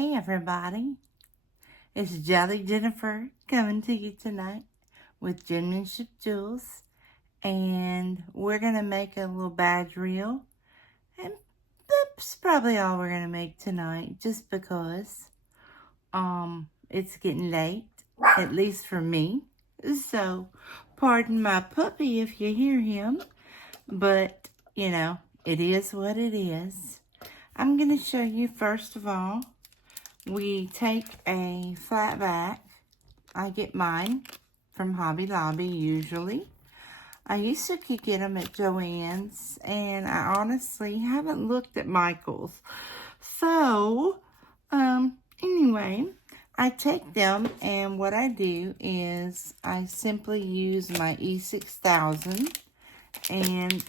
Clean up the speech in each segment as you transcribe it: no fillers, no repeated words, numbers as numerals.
Hey everybody, it's Jelly Jennifer coming to you tonight with JENN-Menship Jewels, and we're going to make a little badge reel, and that's probably all we're going to make tonight, just because it's getting late, at least for me, so pardon my puppy if you hear him, but you know, it is what it is. I'm going to show you first of all. We take a flat back. I get mine from Hobby Lobby usually. I used to could get them at Joann's, and I honestly haven't looked at Michael's. So, anyway, I take them, and what I do is I simply use my E6000 and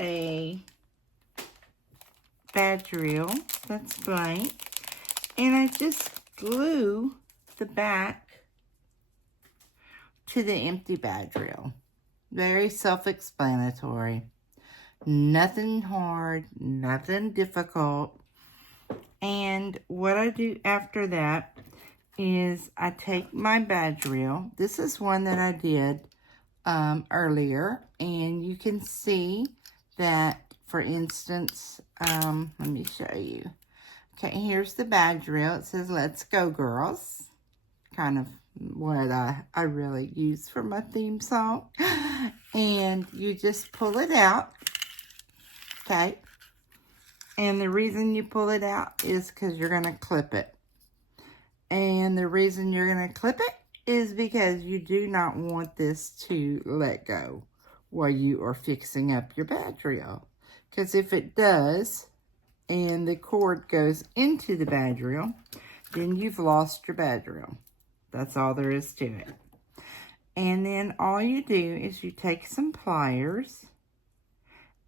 a badge reel that's blank. And I just glue the back to the empty badge reel. Very self-explanatory. Nothing hard, nothing difficult. And what I do after that is I take my badge reel. This is one that I did earlier. And you can see that, for instance, let me show you. Okay, here's the badge reel. It says, "Let's go, girls." Kind of what I really use for my theme song. And you just pull it out, okay? And the reason you pull it out is because you're going to clip it. And the reason you're going to clip it is because you do not want this to let go while you are fixing up your badge reel. Because if it does, and the cord goes into the badge reel, then you've lost your badge reel. That's all there is to it. And then all you do is you take some pliers,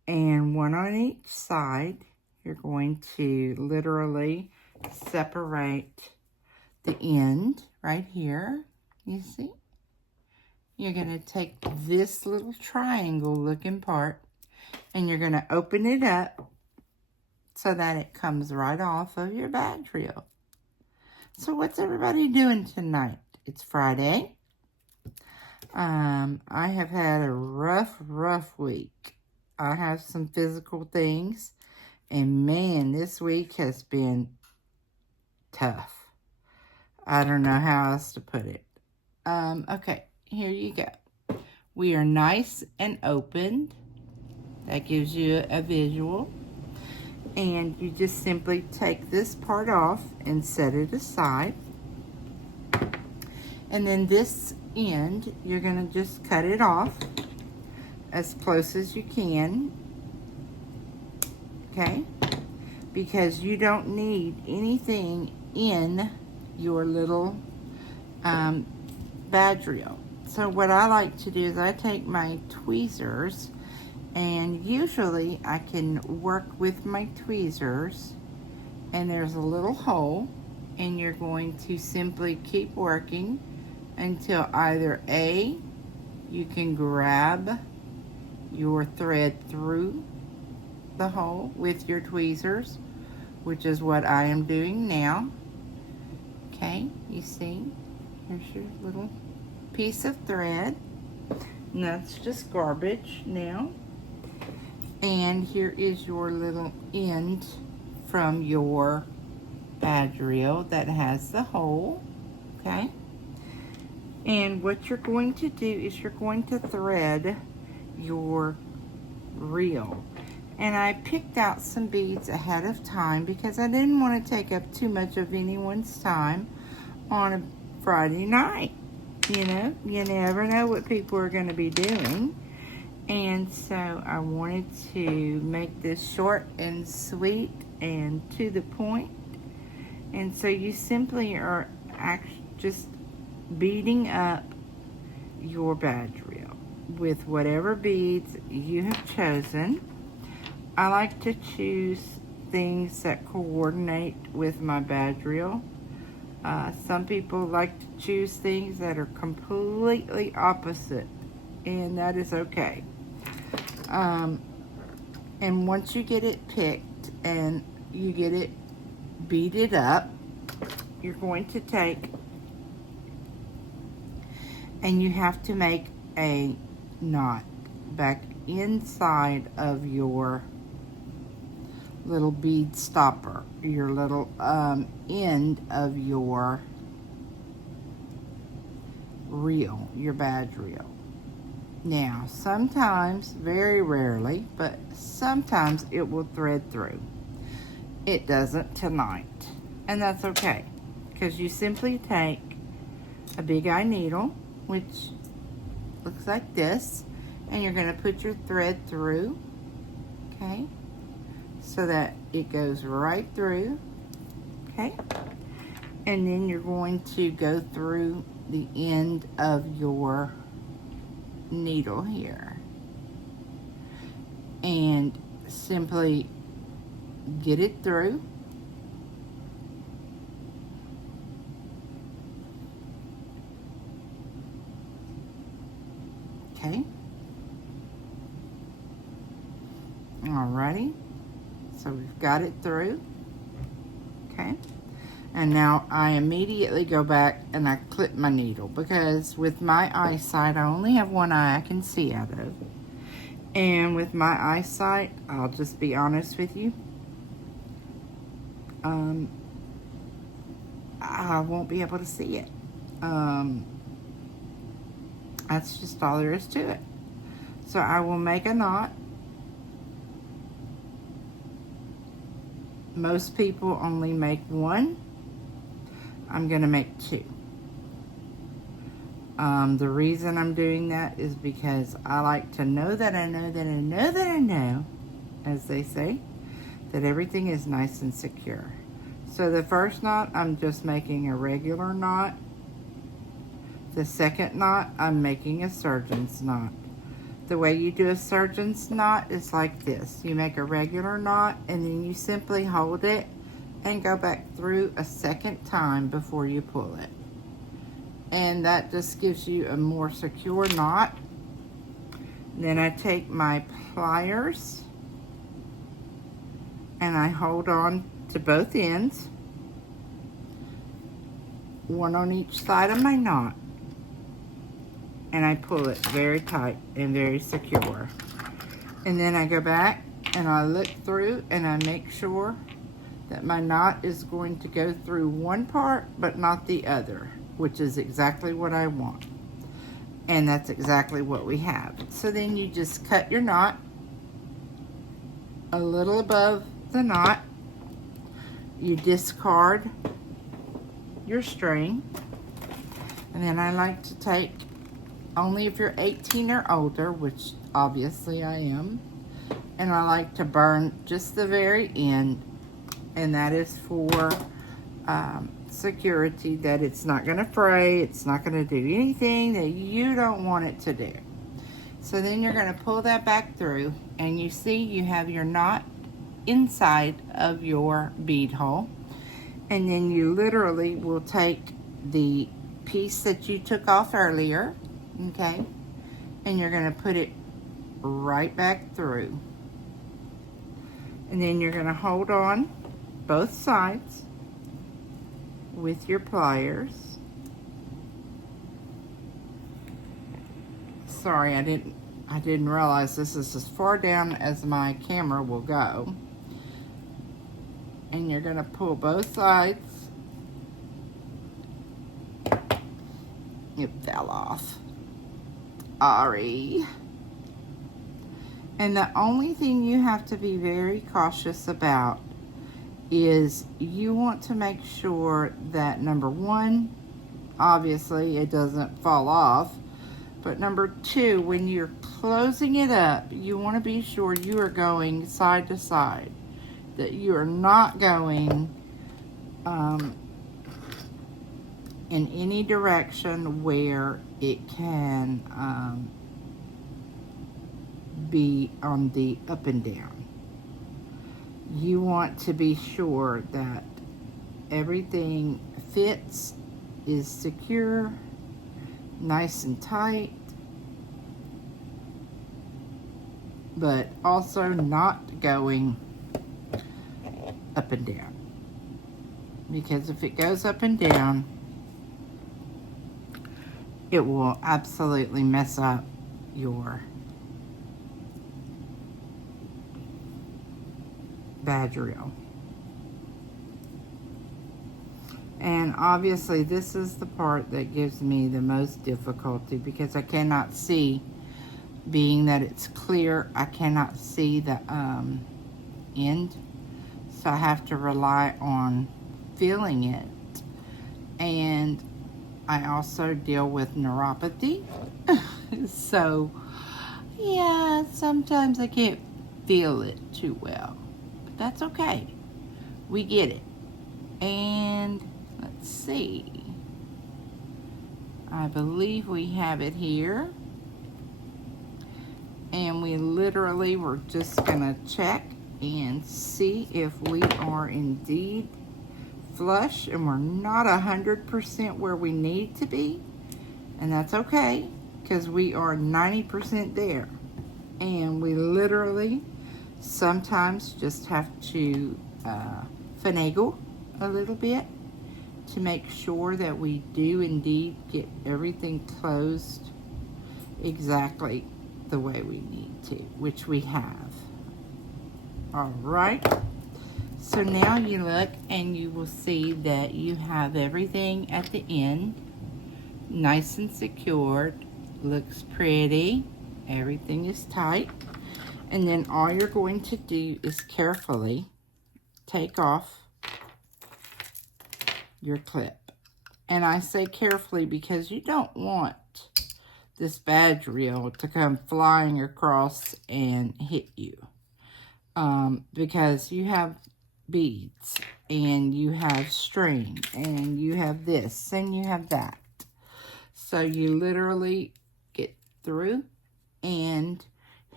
and one on each side, you're going to literally separate the end right here. You see? You're going to take this little triangle looking part, and you're going to open it up so that it comes right off of your badge reel. So what's everybody doing tonight? It's Friday. I have had a rough week. I have some physical things, and man, this week has been tough. I don't know how else to put it. Okay, here you go. We are nice and opened. That gives you a visual. And you just simply take this part off and set it aside. And then this end, you're going to just cut it off as close as you can. Okay? Because you don't need anything in your little badge reel. So what I like to do is I take my tweezers, and usually I can work with my tweezers, and there's a little hole, and you're going to simply keep working until either A, you can grab your thread through the hole with your tweezers, which is what I am doing now. Okay, you see, here's your little piece of thread, and that's just garbage now. And here is your little end from your badge reel that has the hole, okay? And what you're going to do is you're going to thread your reel. And I picked out some beads ahead of time because I didn't want to take up too much of anyone's time on a Friday night. You know, you never know what people are going to be doing. And so I wanted to make this short and sweet and to the point. And so you simply are just beading up your badge reel with whatever beads you have chosen. I like to choose things that coordinate with my badge reel. Some people like to choose things that are completely opposite, and that is okay. And once you get it picked and you get it beaded up, you're going to take and you have to make a knot back inside of your little bead stopper, your little end of your reel, your badge reel. Now, sometimes, very rarely, but sometimes it will thread through. It doesn't tonight, and that's okay, because you simply take a big eye needle, which looks like this, and you're going to put your thread through, okay, so that it goes right through, okay, and then you're going to go through the end of your needle here and simply get it through. Okay. Alrighty. So we've got it through. Okay. And now I immediately go back and I clip my needle, because with my eyesight, I only have one eye I can see out of. And with my eyesight, I'll just be honest with you, I won't be able to see it. That's just all there is to it. So I will make a knot. Most people only make one. I'm gonna make two. The reason I'm doing that is because I like to know that I know that I know that I know, as they say, that everything is nice and secure. So the first knot, I'm just making a regular knot. The second knot, I'm making a surgeon's knot. The way you do a surgeon's knot is like this. You make a regular knot and then you simply hold it and go back through a second time before you pull it. And that just gives you a more secure knot. Then I take my pliers and I hold on to both ends, one on each side of my knot, and I pull it very tight and very secure. And then I go back and I look through and I make sure that my knot is going to go through one part but not the other, which is exactly what I want. And that's exactly what we have. So then you just cut your knot a little above the knot. You discard your string. And then I like to take, only if you're 18 or older, which obviously I am, and I like to burn just the very end, and that is for security, that it's not going to fray, it's not going to do anything that you don't want it to do. So then you're going to pull that back through, and you see you have your knot inside of your bead hole, and then you literally will take the piece that you took off earlier, okay, and you're going to put it right back through, and then you're going to hold on both sides with your pliers. Sorry, I didn't realize this is as far down as my camera will go. And you're going to pull both sides. It fell off. Sorry. And the only thing you have to be very cautious about is you want to make sure that, number one, obviously it doesn't fall off, but number two, when you're closing it up, you want to be sure you are going side to side, that you are not going in any direction where it can be on the up and down. You want to be sure that everything fits, is secure, nice and tight, but also not going up and down. because if it goes up and down, it will absolutely mess up your badge reel. And obviously this is the part that gives me the most difficulty because I cannot see, being that it's clear, I cannot see the end. So I have to rely on feeling it. And I also deal with neuropathy. So yeah, sometimes I can't feel it too well. But that's okay. We get it. And let's see. I believe we have it here. And we literally were just gonna check and see if we are indeed flush, and we're not 100% where we need to be. And that's okay, because we are 90% there. And we literally sometimes just have to finagle a little bit to make sure that we do indeed get everything closed exactly the way we need to, which we have. All right. So now you look and you will see that you have everything at the end nice and secured. Looks pretty. Everything is tight. And then all you're going to do is carefully take off your clip. And I say carefully because you don't want this badge reel to come flying across and hit you. Because you have beads and you have string and you have this and you have that. So you literally get through, and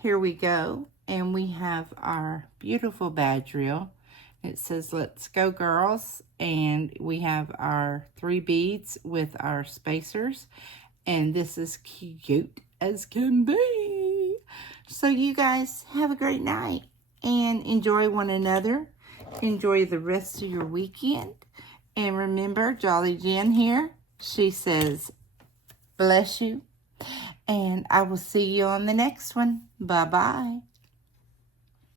here we go. And we have our beautiful badge reel. It says, "Let's go, girls." And we have our 3 beads with our spacers. And this is cute as can be. So you guys have a great night and enjoy one another. Enjoy the rest of your weekend. And remember, Jolly Jen here, she says, bless you. And I will see you on the next one. Bye-bye.